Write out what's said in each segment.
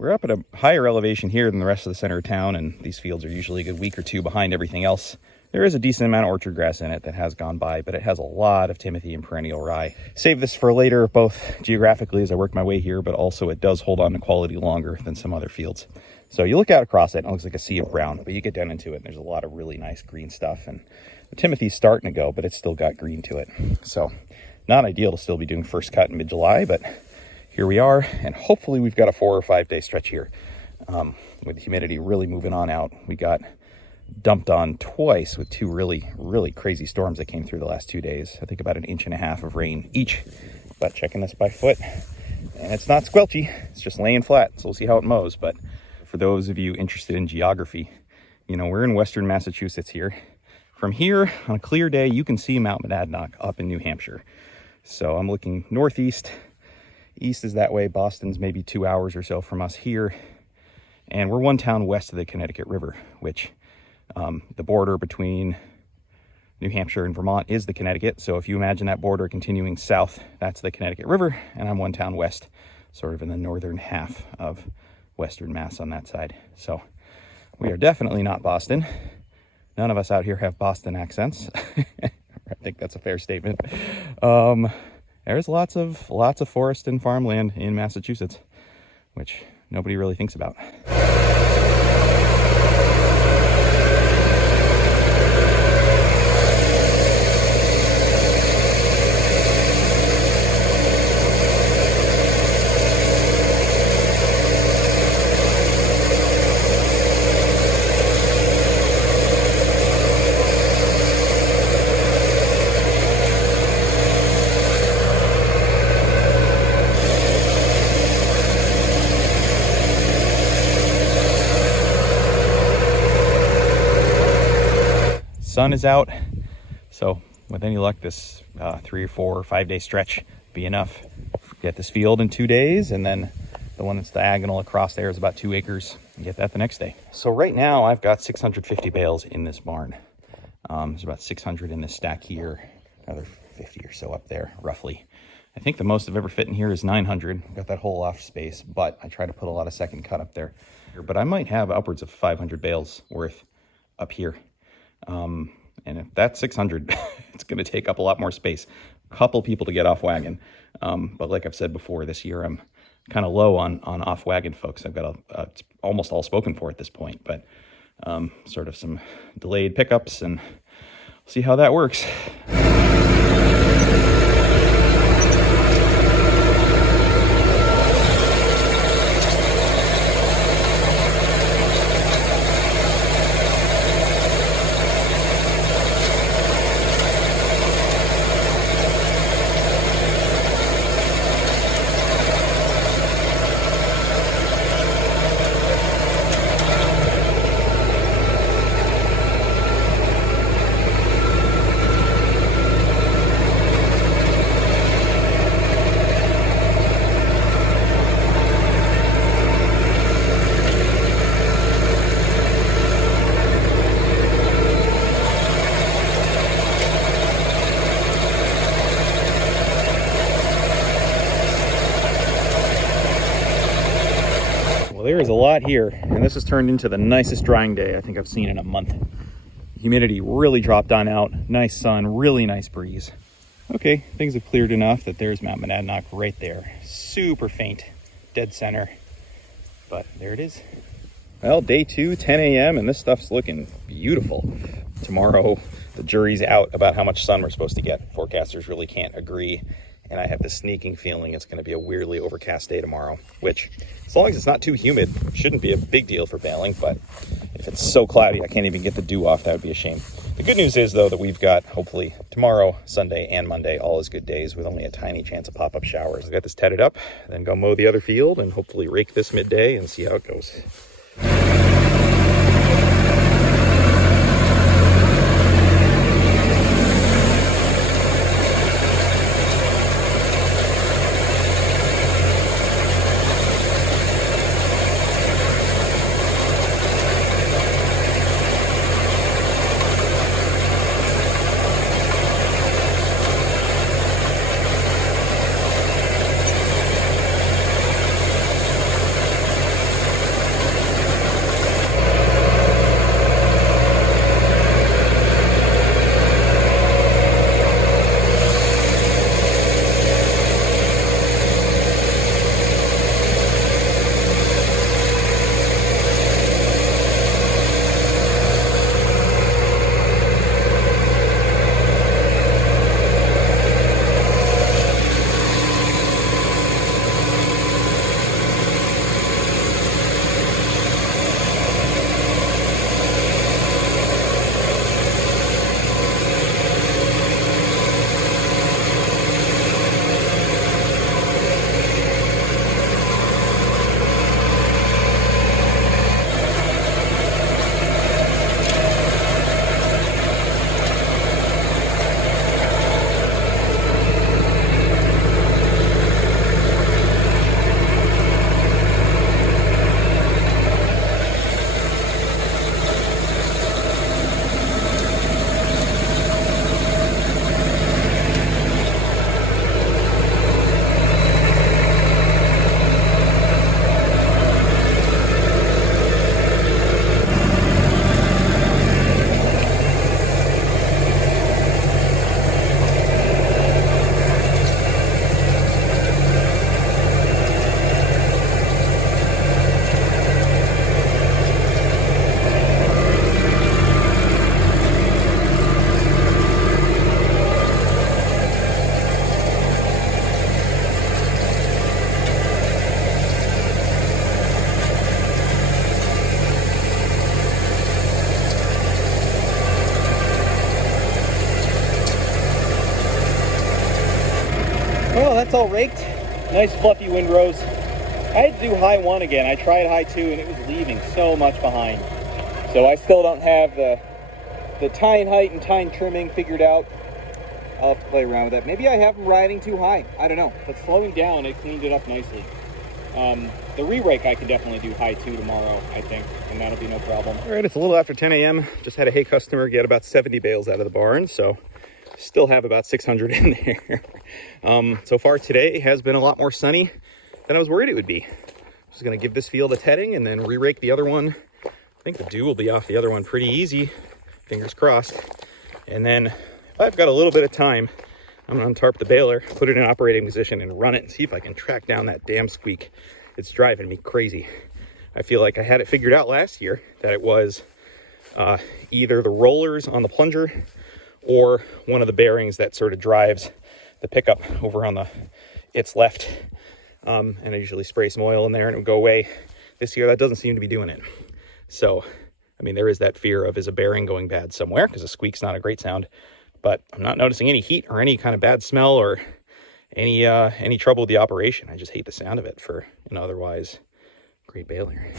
We're up at a higher elevation here than the rest of the center of town, and these fields are usually a good week or two behind everything else. There is a decent amount of orchard grass in it that has gone by, but it has a lot of timothy and perennial rye. Save this for later, both geographically as I work my way here, but also it does hold on to quality longer than some other fields. So you look out across it, and it looks like a sea of brown, but you get down into it, and there's a lot of really nice green stuff. And the timothy's starting to go, but it's still got green to it. So not ideal to still be doing first cut in mid-July, but here we are, and hopefully we've got a 4 or 5 day stretch here. With the humidity really moving on out. We got dumped on twice with 2 really crazy storms that came through the last 2 days. I think about 1.5 inches of rain each. But checking this by foot, and it's not squelchy, it's just laying flat, so we'll see how it mows. But for those of you interested in geography, you know, we're in western Massachusetts here. From here, on a clear day, you can see Mount Monadnock up in New Hampshire. So I'm looking northeast. East is that way. Boston's maybe 2 hours or so from us here. And we're one town west of the Connecticut River, which the border between New Hampshire and Vermont is the Connecticut. So if you imagine that border continuing south, that's the Connecticut River. And I'm one town west, sort of in the northern half of western Mass on that side. So we are definitely not Boston. None of us out here have Boston accents. I think that's a fair statement. There's lots of forest and farmland in Massachusetts, which nobody really thinks about. Sun is out, so with any luck this 3 or 4 or 5 day stretch be enough. Get this field in 2 days, and then the one that's diagonal across there is about 2 acres, and get that the next day. So right now I've got 650 bales in this barn. There's about 600 in this stack here, another 50 or so up there roughly. I think the most I've ever fit in here is 900. Got that whole off space, but I try to put a lot of second cut up there. But I might have upwards of 500 bales worth up here. And if that's 600, it's going to take up a lot more space. A couple people to get off wagon. But like I've said before, this year I'm kind of low on off wagon folks. I've got it's almost all spoken for at this point, but sort of some delayed pickups, and we'll see how that works. There is a lot here, and this has turned into the nicest drying day I think I've seen in a month. Humidity really dropped on out, nice sun, really nice breeze. Okay, things have cleared enough that there's Mount Monadnock right there. Super faint, dead center, but there it is. Well, day 2, 10 a.m., and this stuff's looking beautiful. Tomorrow, the jury's out about how much sun we're supposed to get. Forecasters really can't agree. And I have this sneaking feeling it's going to be a weirdly overcast day tomorrow, which, as long as it's not too humid, shouldn't be a big deal for baling. But if it's so cloudy I can't even get the dew off, that would be a shame. The good news is, though, that we've got, hopefully, tomorrow, Sunday, and Monday, all is good days with only a tiny chance of pop-up showers. I got this tedded up, then go mow the other field, and hopefully rake this midday and see how it goes. that's all raked. Nice fluffy windrows. I had to do high 1 again. I tried high 2 and it was leaving so much behind. So I still don't have the tine height and tine trimming figured out. I'll have to play around with that. Maybe I have them riding too high. I don't know. But slowing down, it cleaned it up nicely. The re-rake I can definitely do high 2 tomorrow, I think, and that'll be no problem. All right, it's a little after 10 a.m. Just had a hay customer get about 70 bales out of the barn, so still have about 600 in there. So far today has been a lot more sunny than I was worried it would be. Just gonna give this field a tedding and then re-rake the other one. I think the dew will be off the other one pretty easy, fingers crossed. And then if I've got a little bit of time, I'm gonna untarp the baler, put it in operating position and run it and see if I can track down that damn squeak. It's driving me crazy. I feel like I had it figured out last year that it was either the rollers on the plunger or one of the bearings that sort of drives the pickup over on its left. And I usually spray some oil in there and it would go away. This year that doesn't seem to be doing it. So, I mean, there is that fear of, is a bearing going bad somewhere? Because a squeak's not a great sound. But I'm not noticing any heat or any kind of bad smell or any trouble with the operation. I just hate the sound of it for an otherwise great baler.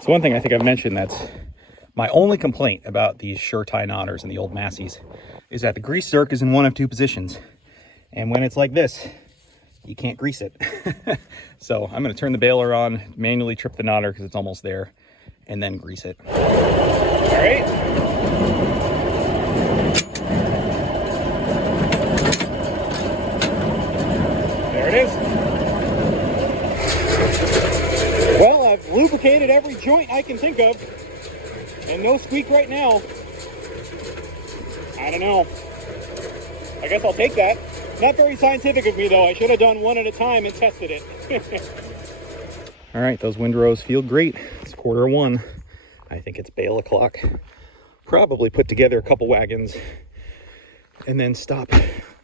So one thing I think I've mentioned that's my only complaint about these sure tie knotters and the old Masseys is that the grease zerk is in one of two positions. And when it's like this, you can't grease it. So I'm going to turn the baler on, manually trip the knotter because it's almost there, and then grease it. All right. There it is. Well, I've lubricated every joint I can think of, and no squeak right now. I don't know. I guess I'll take that. Not very scientific of me, though. I should have done one at a time and tested it. All right, those windrows feel great. It's 1:15. I think it's Bale o'clock. Probably put together a couple wagons and then stop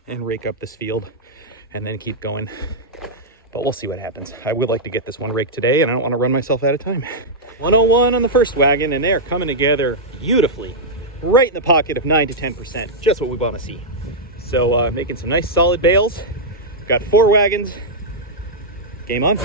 and rake up this field and then keep going. But we'll see what happens. I would like to get this one raked today, and I don't want to run myself out of time. 101 on the first wagon, and they're coming together beautifully. Right in the pocket of 9 to 10%. Just what we want to see. So making some nice solid bales. Got 4 wagons. Game on.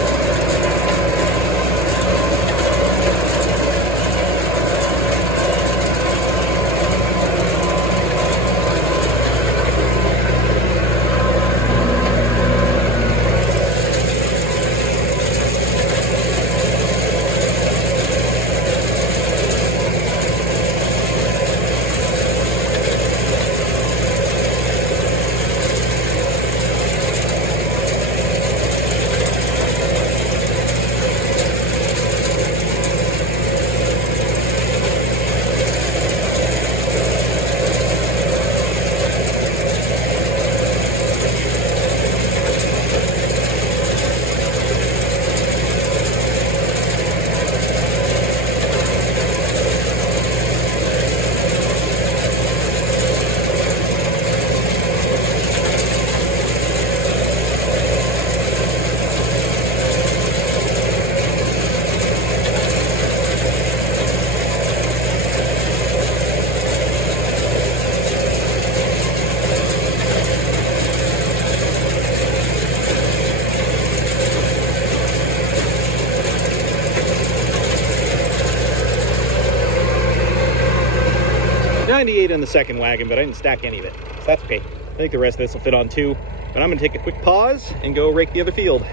98 in the second wagon, but I didn't stack any of it, so that's okay. I think the rest of this will fit on too, but I'm gonna take a quick pause and go rake the other field.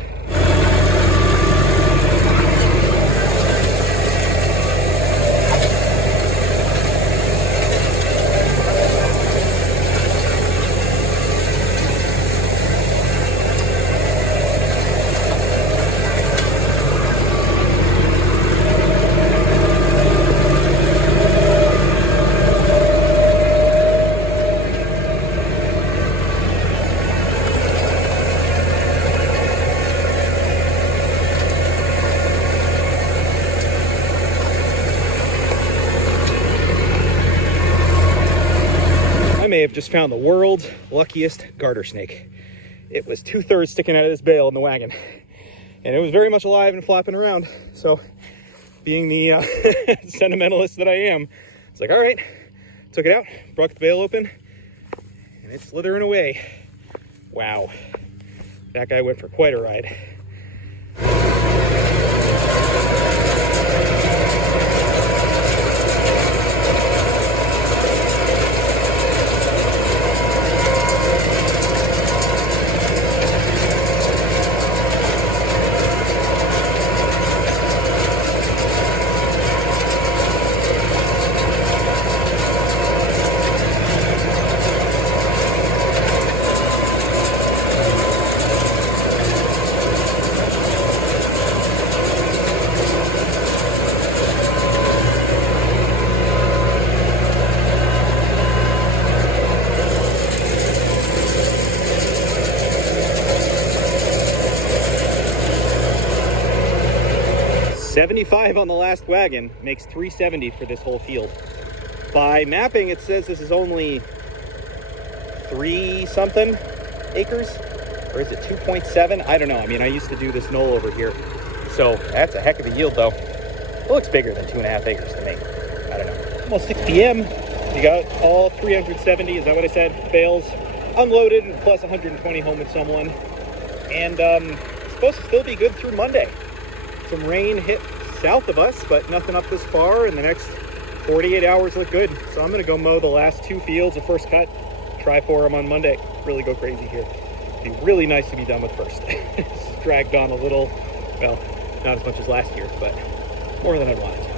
May have just found the world's luckiest garter snake. It was 2/3 sticking out of this bale in the wagon, and it was very much alive and flapping around. So being the sentimentalist that I am, it's like, all right, took it out, broke the bale open, and it's slithering away. Wow, that guy went for quite a ride. $75 on the last wagon makes $370 for this whole field. By mapping, it says this is only 3-something acres, or is it 2.7? I don't know. I mean, I used to do this knoll over here, so that's a heck of a yield, though. It looks bigger than 2.5 acres to me. I don't know. Almost 6 p.m. You got all 370, is that what I said? Bales unloaded, and plus 120 home with someone. And it's supposed to still be good through Monday. Some rain hit south of us, but nothing up this far, and the next 48 hours look good. So I'm gonna go mow the last 2 fields of first cut, try for them on Monday, really go crazy here. It'd be really nice to be done with first. It's dragged on a little, well, not as much as last year, but more than I'd want it to.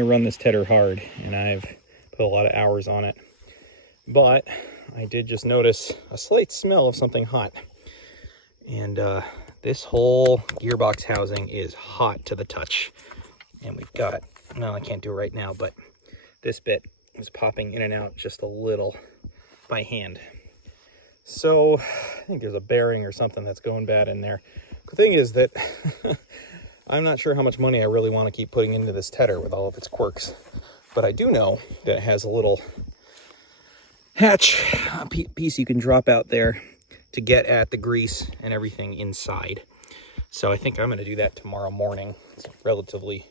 Run this tedder hard, and I've put a lot of hours on it, but I did just notice a slight smell of something hot, and this whole gearbox housing is hot to the touch. And we've got, no, I can't do it right now, but this bit is popping in and out just a little by hand. So I think there's a bearing or something that's going bad in there. The thing is that I'm not sure how much money I really want to keep putting into this tedder with all of its quirks, but I do know that it has a little hatch piece you can drop out there to get at the grease and everything inside. So I think I'm going to do that tomorrow morning. It's relatively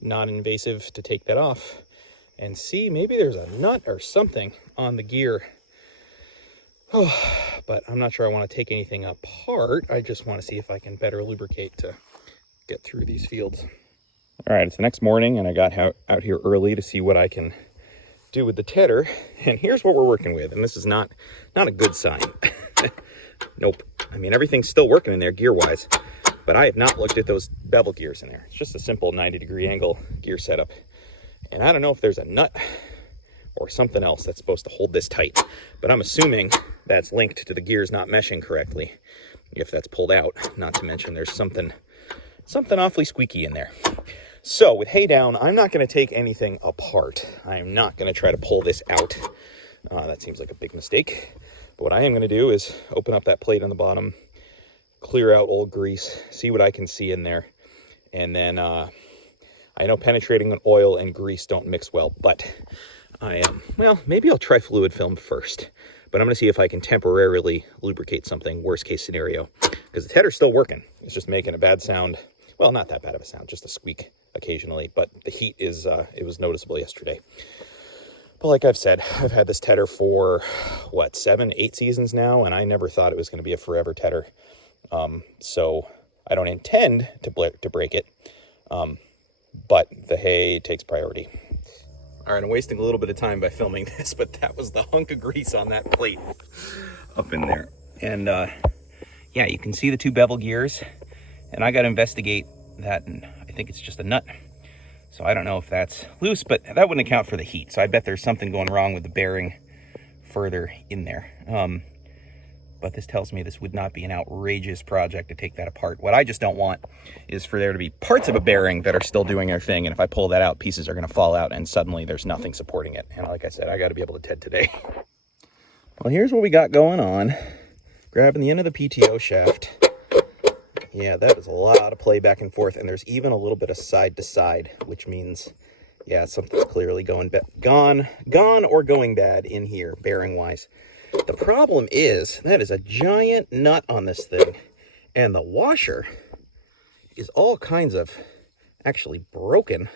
non-invasive to take that off and see, maybe there's a nut or something on the gear. Oh, but I'm not sure I want to take anything apart. I just want to see if I can better lubricate to get through these fields. All right, it's the next morning, and I got out here early to see what I can do with the tedder. And here's what we're working with, and this is not a good sign. Nope. I mean, everything's still working in there gear-wise, but I have not looked at those bevel gears in there. It's just a simple 90-degree angle gear setup. And I don't know if there's a nut or something else that's supposed to hold this tight, but I'm assuming that's linked to the gears not meshing correctly if that's pulled out. Not to mention there's something awfully squeaky in there. So with hay down, I'm not going to take anything apart. I'm not going to try to pull this out. That seems like a big mistake. But what I am going to do is open up that plate on the bottom, clear out old grease, see what I can see in there. And then I know penetrating oil and grease don't mix well, but well, maybe I'll try fluid film first. But I'm going to see if I can temporarily lubricate something, worst case scenario. Because the header's still working. It's just making a bad sound. Well, not that bad of a sound, just a squeak occasionally. But the heat is, it was noticeable yesterday. But like I've said, I've had this tedder for, what, 7, 8 seasons now, and I never thought it was going to be a forever tedder. So I don't intend to break it, but the hay takes priority. All right, I'm wasting a little bit of time by filming this, but that was the hunk of grease on that plate up in there. And yeah, you can see the 2 bevel gears, and I got to investigate that, and I think it's just a nut. So I don't know if that's loose, but that wouldn't account for the heat. So I bet there's something going wrong with the bearing further in there. But this tells me this would not be an outrageous project to take that apart. What I just don't want is for there to be parts of a bearing that are still doing their thing. And if I pull that out, pieces are going to fall out and suddenly there's nothing supporting it. And like I said, I got to be able to TED today. Well, here's what we got going on. Grabbing the end of the PTO shaft. Yeah, that was a lot of play back and forth, and there's even a little bit of side to side, which means, yeah, something's clearly gone or going bad in here, bearing-wise. The problem is, that is a giant nut on this thing, and the washer is all kinds of actually broken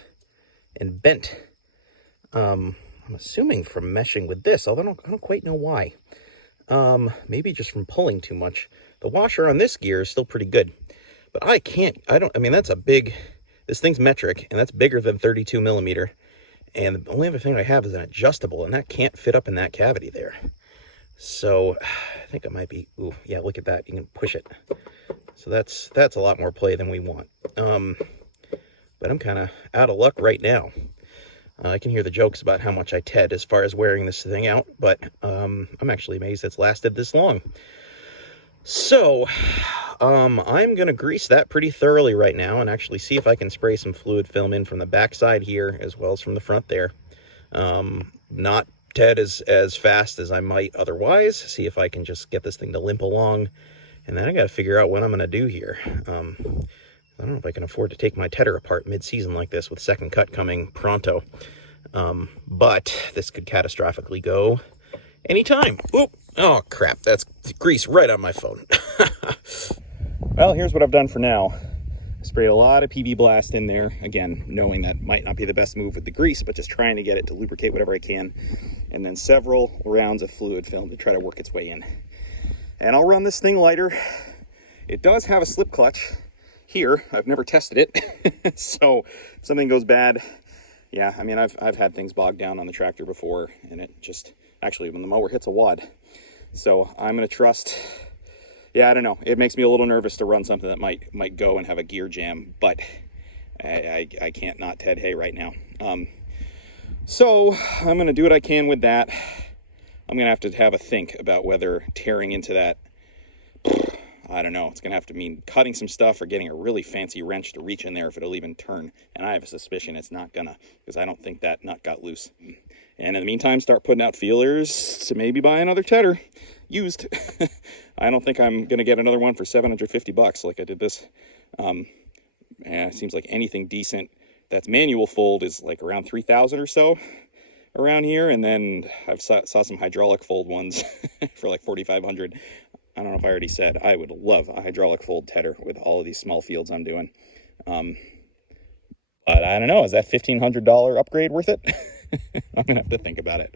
and bent. I'm assuming from meshing with this, although I don't quite know why. Maybe just from pulling too much. The washer on this gear is still pretty good. But I mean, that's a big, this thing's metric, and that's bigger than 32 millimeter. And the only other thing I have is an adjustable, and that can't fit up in that cavity there. So I think it might be, ooh, yeah, look at that. You can push it. So that's a lot more play than we want. But I'm kind of out of luck right now. I can hear the jokes about how much I TED as far as wearing this thing out, but I'm actually amazed it's lasted this long. So I'm going to grease that pretty thoroughly right now and actually see if I can spray some fluid film in from the back side here as well as from the front there. Not TED as fast as I might otherwise. See if I can just get this thing to limp along. And then I got to figure out what I'm going to do here. I don't know if I can afford to take my tedder apart mid-season like this with second cut coming pronto. But this could catastrophically go anytime. Oop. Oh, crap. That's grease right on my phone. Well, here's what I've done for now. I sprayed a lot of PB Blast in there. Again, knowing that might not be the best move with the grease, but just trying to get it to lubricate whatever I can. And then several rounds of fluid film to try to work its way in. And I'll run this thing lighter. It does have a slip clutch here. I've never tested it. So if something goes bad, yeah, I mean, I've had things bogged down on the tractor before, and it just, actually, when the mower hits a wad. So I'm going to trust, yeah, I don't know. It makes me a little nervous to run something that might go and have a gear jam, but I can't not TED hay right now. So I'm going to do what I can with that. I'm going to have a think about whether tearing into that, I don't know, it's going to have to mean cutting some stuff or getting a really fancy wrench to reach in there if it'll even turn. And I have a suspicion it's not gonna, because I don't think that nut got loose. And in the meantime, start putting out feelers to maybe buy another tedder used. I don't think I'm going to get another one for $750 like I did this. It seems like anything decent that's manual fold is like around 3,000 or so around here. And then I've saw some hydraulic fold ones for like 4,500. I don't know if I already said, I would love a hydraulic fold tedder with all of these small fields I'm doing. But I don't know, is that $1,500 upgrade worth it? I'm going to have to think about it.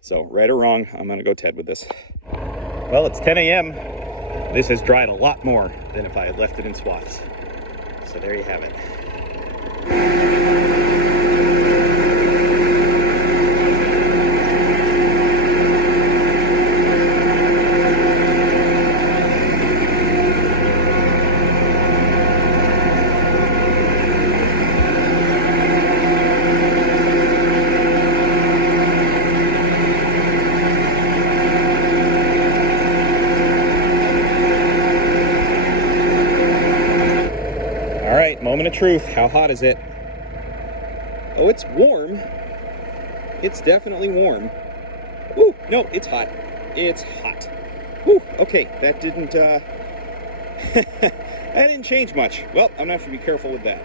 So, right or wrong, I'm going to go TED with this. Well, it's 10 a.m. This has dried a lot more than if I had left it in swaths. So there you have it. Moment of truth. How hot is it? Oh, it's warm. It's definitely warm. Ooh, no, it's hot. It's hot. Ooh, okay, that didn't that didn't change much. Well, I'm gonna have to be careful with that.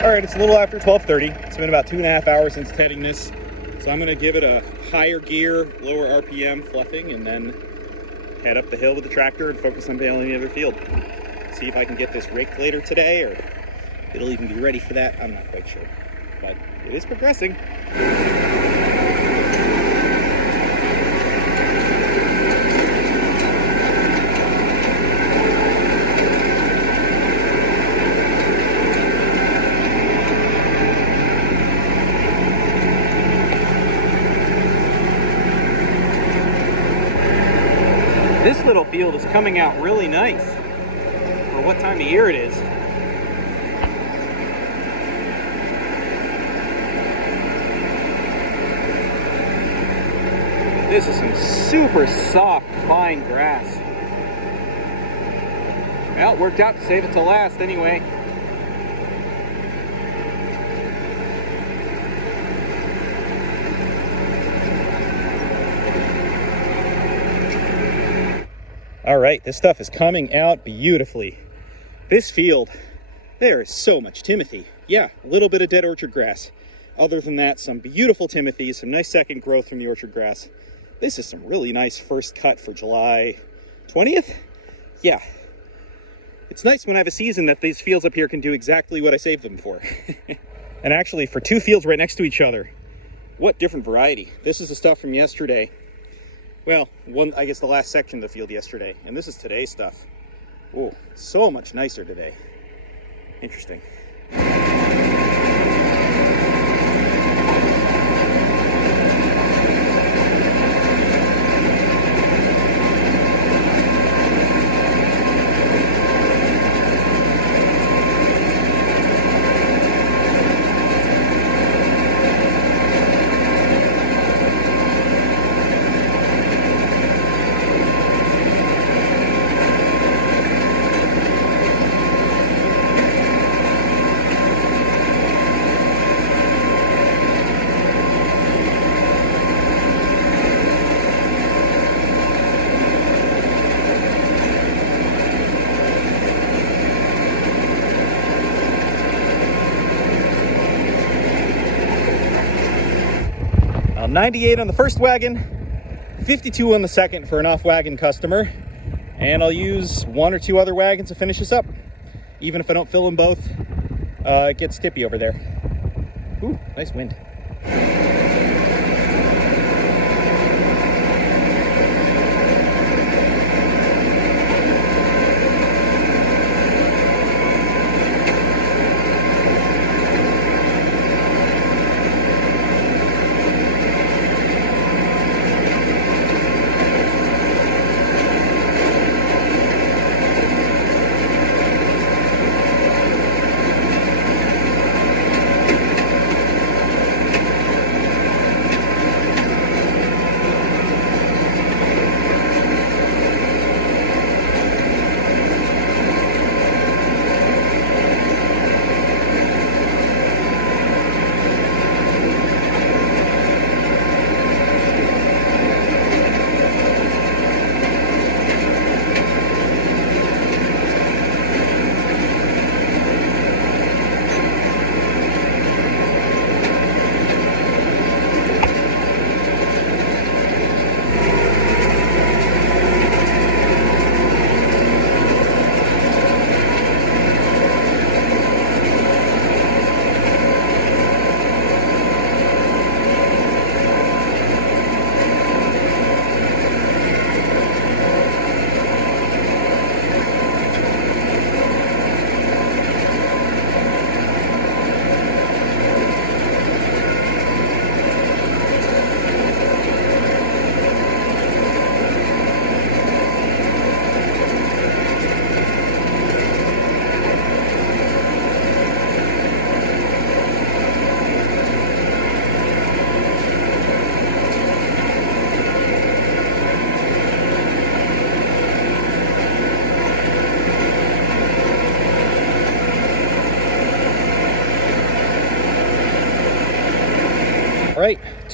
All right, it's a little after 12:30. It's been about 2.5 hours since tedding this. So I'm gonna give it a higher gear, lower RPM fluffing, and then head up the hill with the tractor and focus on baling the other field. See if I can get this raked later today, or it'll even be ready for that. I'm not quite sure, but it is progressing. This little field is coming out really nice for what time of year it is. This is some super soft, fine grass. Well, it worked out to save it to last anyway. All right, this stuff is coming out beautifully. This field, there is so much Timothy. Yeah, a little bit of dead orchard grass. Other than that, some beautiful Timothy, some nice second growth from the orchard grass. This is some really nice first cut for July 20th. Yeah, it's nice when I have a season that these fields up here can do exactly what I saved them for. And actually, for two fields right next to each other, what different variety. This is the stuff from yesterday. Well, I guess the last section of the field yesterday, and this is today's stuff. Oh, so much nicer today. Interesting. Well, 98 on the first wagon, 52 on the second for an off-wagon customer, and I'll use one or two other wagons to finish this up. Even if I don't fill them both, it gets tippy over there. Ooh, nice wind.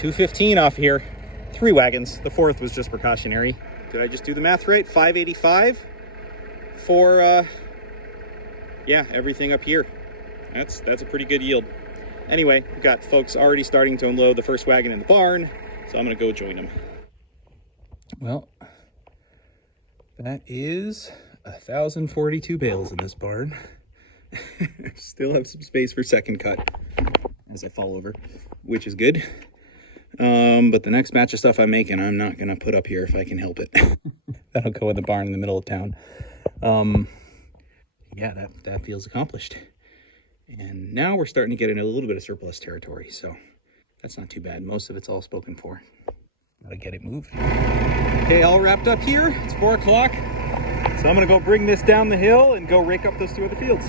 215 off here. 3 wagons. The 4th was just precautionary. Did I just do the math right? 585 for yeah, everything up here. That's a pretty good yield. Anyway, we've got folks already starting to unload the first wagon in the barn, so I'm gonna go join them. Well, that is 1,042 bales in this barn. Still have some space for second cut as I fall over, which is good. But the next batch of stuff I'm making, I'm not gonna put up here if I can help it. That'll go in the barn in the middle of town. Yeah, that feels accomplished. And now we're starting to get into a little bit of surplus territory, so that's not too bad. Most of it's all spoken for. Gotta get it moved. Okay, all wrapped up here. It's 4 o'clock. So I'm gonna go bring this down the hill and go rake up those 2 other fields.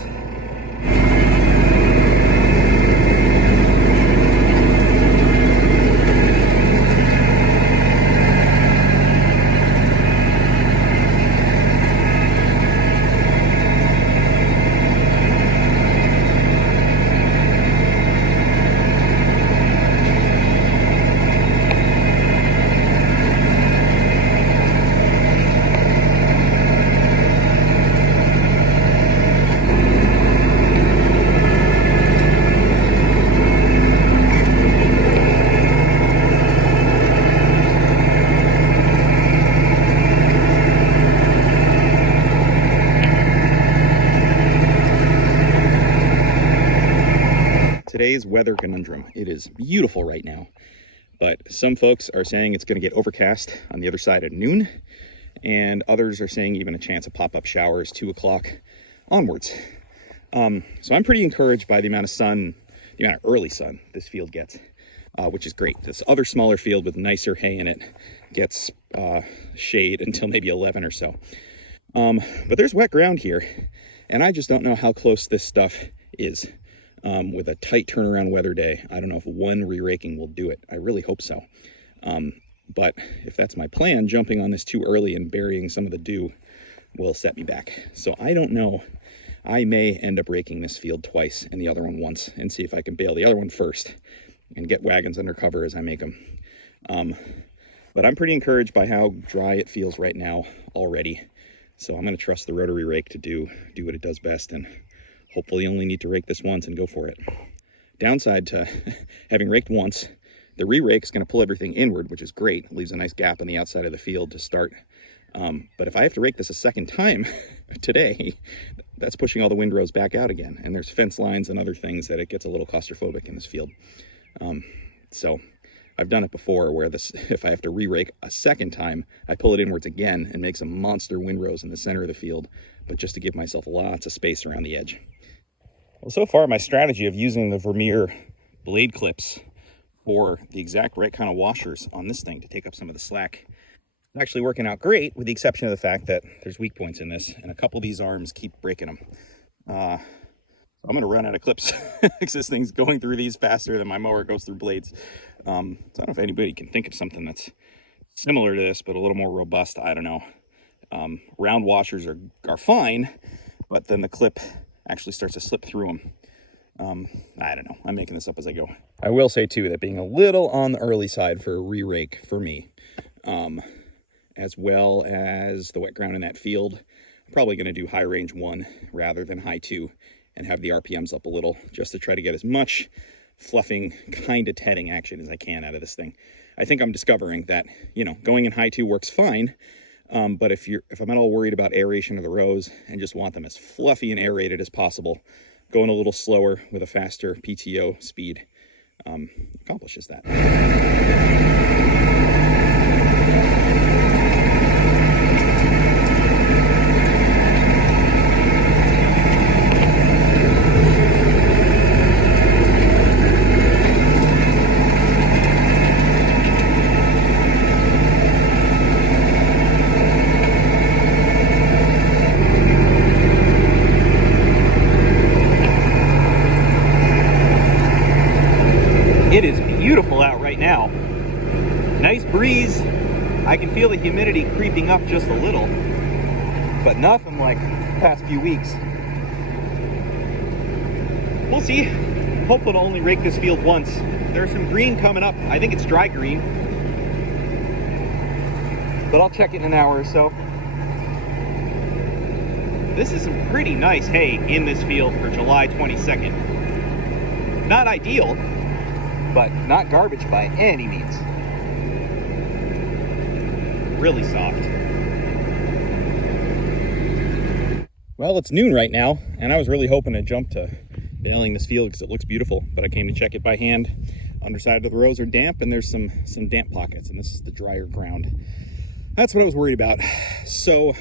Today's weather conundrum. It is beautiful right now, but some folks are saying it's going to get overcast on the other side at noon, and others are saying even a chance of pop-up showers 2 o'clock onwards. So I'm pretty encouraged by the amount of sun, the amount of early sun this field gets, which is great. This other smaller field with nicer hay in it gets shade until maybe 11 or so. But there's wet ground here, and I just don't know how close this stuff is. With a tight turnaround weather day, I don't know if one re-raking will do it. I really hope so. But if that's my plan, jumping on this too early and burying some of the dew will set me back. So I don't know. I may end up raking this field twice and the other one once, and see if I can bale the other one first and get wagons under cover as I make them. But I'm pretty encouraged by how dry it feels right now already. So I'm going to trust the rotary rake to do what it does best, and hopefully only need to rake this once and go for it. Downside to having raked once, the re-rake is going to pull everything inward, which is great. It leaves a nice gap on the outside of the field to start. But if I have to rake this a second time today, that's pushing all the windrows back out again. And there's fence lines and other things that it gets a little claustrophobic in this field. So I've done it before where if I have to re-rake a second time, I pull it inwards again and make some monster windrows in the center of the field, but just to give myself lots of space around the edge. Well, so far my strategy of using the Vermeer blade clips for the exact right kind of washers on this thing to take up some of the slack is actually working out great, with the exception of the fact that there's weak points in this, and a couple of these arms keep breaking them. I'm going to run out of clips because this thing's going through these faster than my mower goes through blades. So I don't know if anybody can think of something that's similar to this, but a little more robust. I don't know. Round washers are fine, but then the clip actually starts to slip through them. I don't know. I'm making this up as I go. I will say too that being a little on the early side for a re-rake for me, as well as the wet ground in that field, I'm probably going to do high range 1 rather than high 2 and have the RPMs up a little, just to try to get as much fluffing kind of tedding action as I can out of this thing. I think I'm discovering that, going in high 2 works fine. But if I'm at all worried about aeration of the rows and just want them as fluffy and aerated as possible, going a little slower with a faster PTO speed accomplishes that. It is beautiful out right now. Nice breeze. I can feel the humidity creeping up just a little, but nothing like the past few weeks. We'll see. I'm hoping to only rake this field once There's some green coming up. I think it's dry green, but I'll check it in an hour or so. This is some pretty nice hay in this field for July 22nd. Not ideal, but not garbage by any means. Really soft. Well, it's noon right now, and I was really hoping to jump to baling this field because it looks beautiful, but I came to check it by hand. Underside of the rows are damp, and there's some damp pockets, and this is the drier ground. That's what I was worried about. So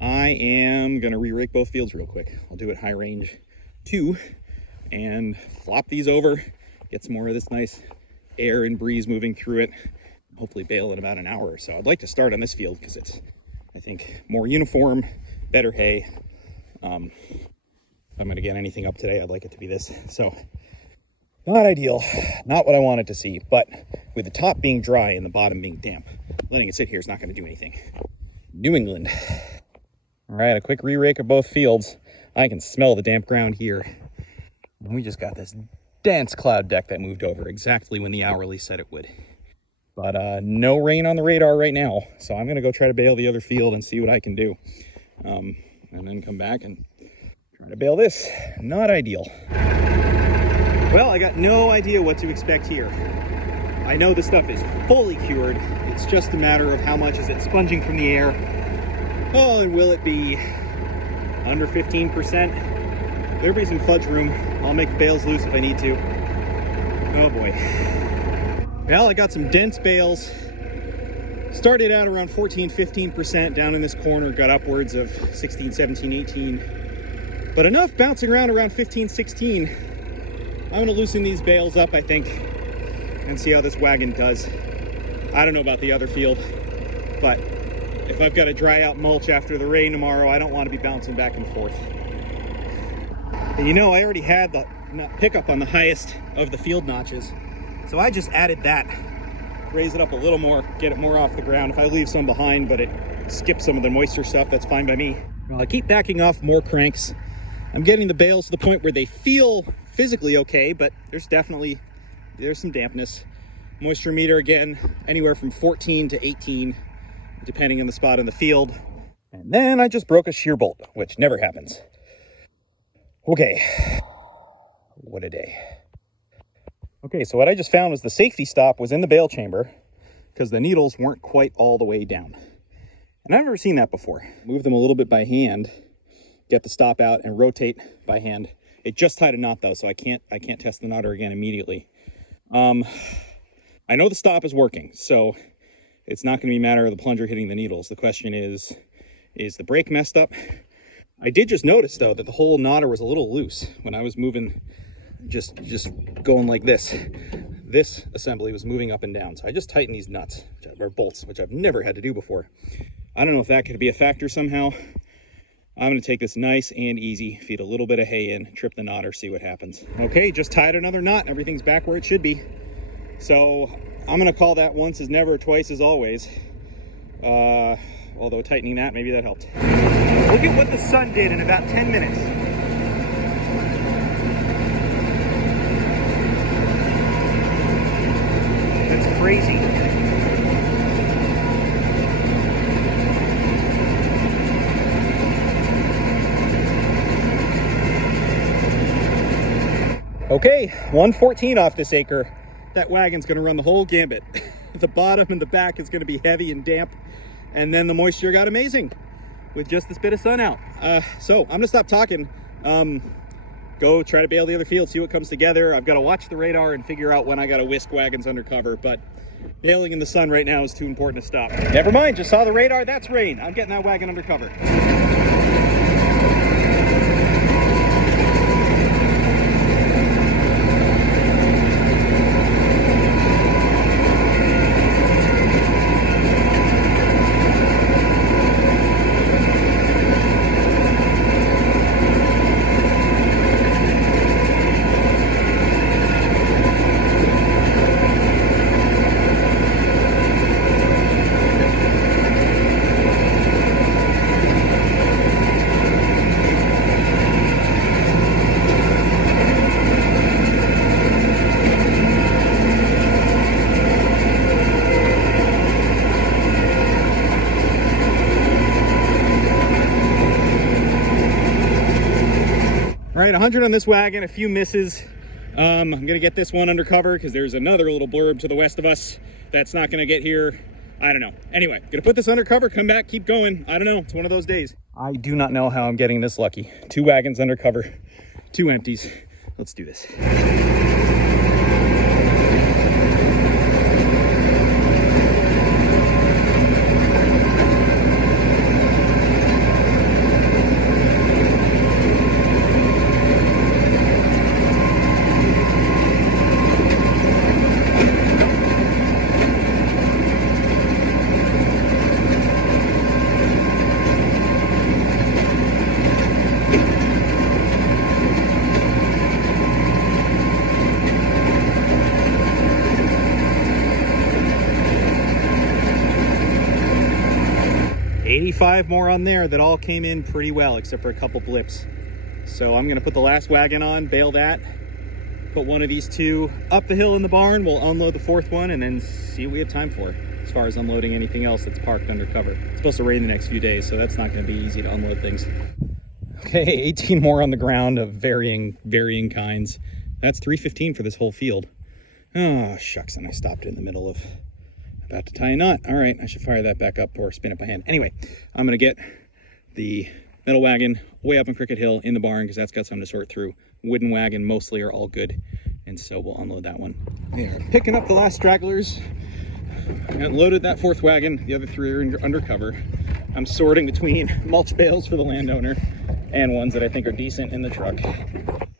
I am gonna re-rake both fields real quick. I'll do it high range 2 and flop these over, get some more of this nice air and breeze moving through it. Hopefully bale in about an hour or so. I'd like to start on this field because it's, I think, more uniform, better hay. If I'm gonna get anything up today, I'd like it to be this. So, not ideal, not what I wanted to see, but with the top being dry and the bottom being damp, letting it sit here is not gonna do anything. New England. All right, a quick re-rake of both fields. I can smell the damp ground here. And we just got this dense cloud deck that moved over exactly when the hourly said it would. But no rain on the radar right now, so I'm gonna go try to bale the other field and see what I can do. And then come back and try to bale this. Not ideal. Well, I got no idea what to expect here. I know the stuff is fully cured. It's just a matter of how much is it sponging from the air. Oh, and will it be under 15%? There'll be some fudge room. I'll make the bales loose if I need to. Oh boy. Well, I got some dense bales. Started out around 14, 15% down in this corner, got upwards of 16, 17, 18. But enough bouncing around 15, 16. I'm gonna loosen these bales up, I think, and see how this wagon does. I don't know about the other field, but if I've got to dry out mulch after the rain tomorrow, I don't want to be bouncing back and forth. And you know, I already had the pickup on the highest of the field notches, so I just added that. Raise it up a little more, get it more off the ground. If I leave some behind, but it skips some of the moisture stuff, that's fine by me. Well, I keep backing off more cranks. I'm getting the bales to the point where they feel physically okay, but there's some dampness. Moisture meter, again, anywhere from 14 to 18, depending on the spot in the field. And then I just broke a shear bolt, which never happens. Okay, what a day. Okay, so what I just found was the safety stop was in the bale chamber because the needles weren't quite all the way down. And I've never seen that before. Move them a little bit by hand, get the stop out and rotate by hand. It just tied a knot though, so I can't test the knotter again immediately. I know the stop is working, so it's not gonna be a matter of the plunger hitting the needles. The question is the brake messed up? I did just notice though that the whole knotter was a little loose when I was moving, just going like this. This assembly was moving up and down. So I just tightened these nuts, or bolts, which I've never had to do before. I don't know if that could be a factor somehow. I'm gonna take this nice and easy, feed a little bit of hay in, trip the knotter, see what happens. Okay, just tied another knot. Everything's back where it should be. So I'm gonna call that once is never, twice is always. Although tightening that, maybe that helped. Look at what the sun did in about 10 minutes. That's crazy. Okay, 114 off this acre. That wagon's gonna run the whole gambit. The bottom and the back is gonna be heavy and damp, and then the moisture got amazing with just this bit of sun out. So I'm gonna stop talking, go try to bale the other field, see what comes together. I've got to watch the radar and figure out when I got to whisk wagons under cover, but baling in the sun right now is too important to stop. Never mind, just saw the radar, that's rain. I'm getting that wagon under cover. right, 100 on this wagon, a few misses. I'm gonna get this one undercover because there's another little blurb to the west of us that's not gonna get here. I don't know. Anyway, gonna put this undercover, come back, keep going. I don't know, it's one of those days. I do not know how I'm getting this lucky. 2 wagons undercover, 2 empties. Let's do this. 85 more on there that all came in pretty well, except for a couple blips. So I'm gonna put the last wagon on, bale that, put one of these 2 up the hill in the barn. We'll unload the 4th one and then see what we have time for as far as unloading anything else that's parked undercover. It's supposed to rain the next few days, so that's not gonna be easy to unload things. Okay, 18 more on the ground of varying kinds. That's 315 for this whole field. Oh, shucks, and I stopped in the middle of about to tie a knot. All right, I should fire that back up or spin it by hand. Anyway, I'm gonna get the metal wagon way up on Cricket Hill in the barn because that's got something to sort through. Wooden wagon mostly are all good, and so we'll unload that one. They are picking up the last stragglers. I unloaded that 4th wagon. The other 3 are undercover. I'm sorting between mulch bales for the landowner and ones that I think are decent in the truck.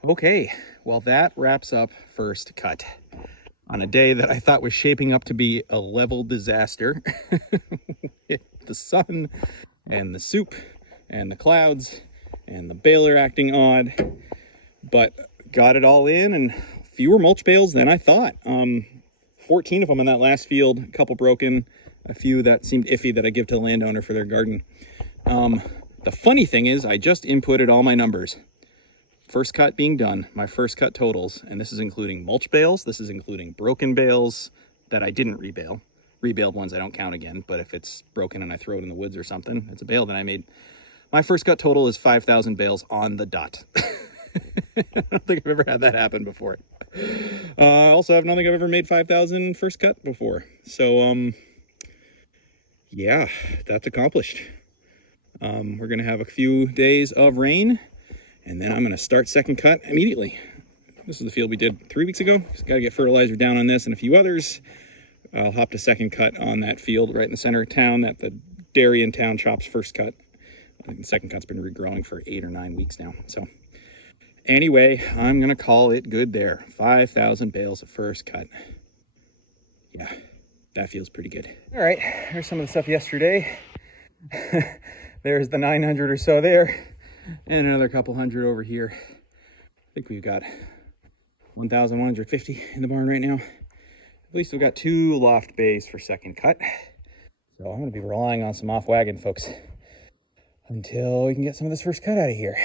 Okay, well that wraps up first cut on a day that I thought was shaping up to be a level disaster. With the sun and the soup and the clouds and the baler acting odd, but got it all in and fewer mulch bales than I thought. 14 of them in that last field, a couple broken, a few that seemed iffy that I give to the landowner for their garden. The funny thing is I just inputted all my numbers. First cut being done, my first cut totals, and this is including mulch bales, this is including broken bales that I didn't rebale. Rebaled ones I don't count again, but if it's broken and I throw it in the woods or something, it's a bale that I made. My first cut total is 5,000 bales on the dot. I don't think I've ever had that happen before. Also, I don't think I've ever made 5,000 first cut before. So, yeah, that's accomplished. We're gonna have a few days of rain, and then I'm gonna start second cut immediately. This is the field we did 3 weeks ago. Just gotta get fertilizer down on this and a few others. I'll hop to second cut on that field right in the center of town that the dairy in town chops first cut. I think the second cut's been regrowing for 8 or 9 weeks now. So anyway, I'm gonna call it good there. 5,000 bales of first cut. Yeah, that feels pretty good. All right, here's some of the stuff yesterday. There's the 900 or so there, and another couple hundred over here. I think we've got 1,150 in the barn right now. At least we've got 2 loft bays for second cut. So I'm gonna be relying on some off wagon folks until we can get some of this first cut out of here.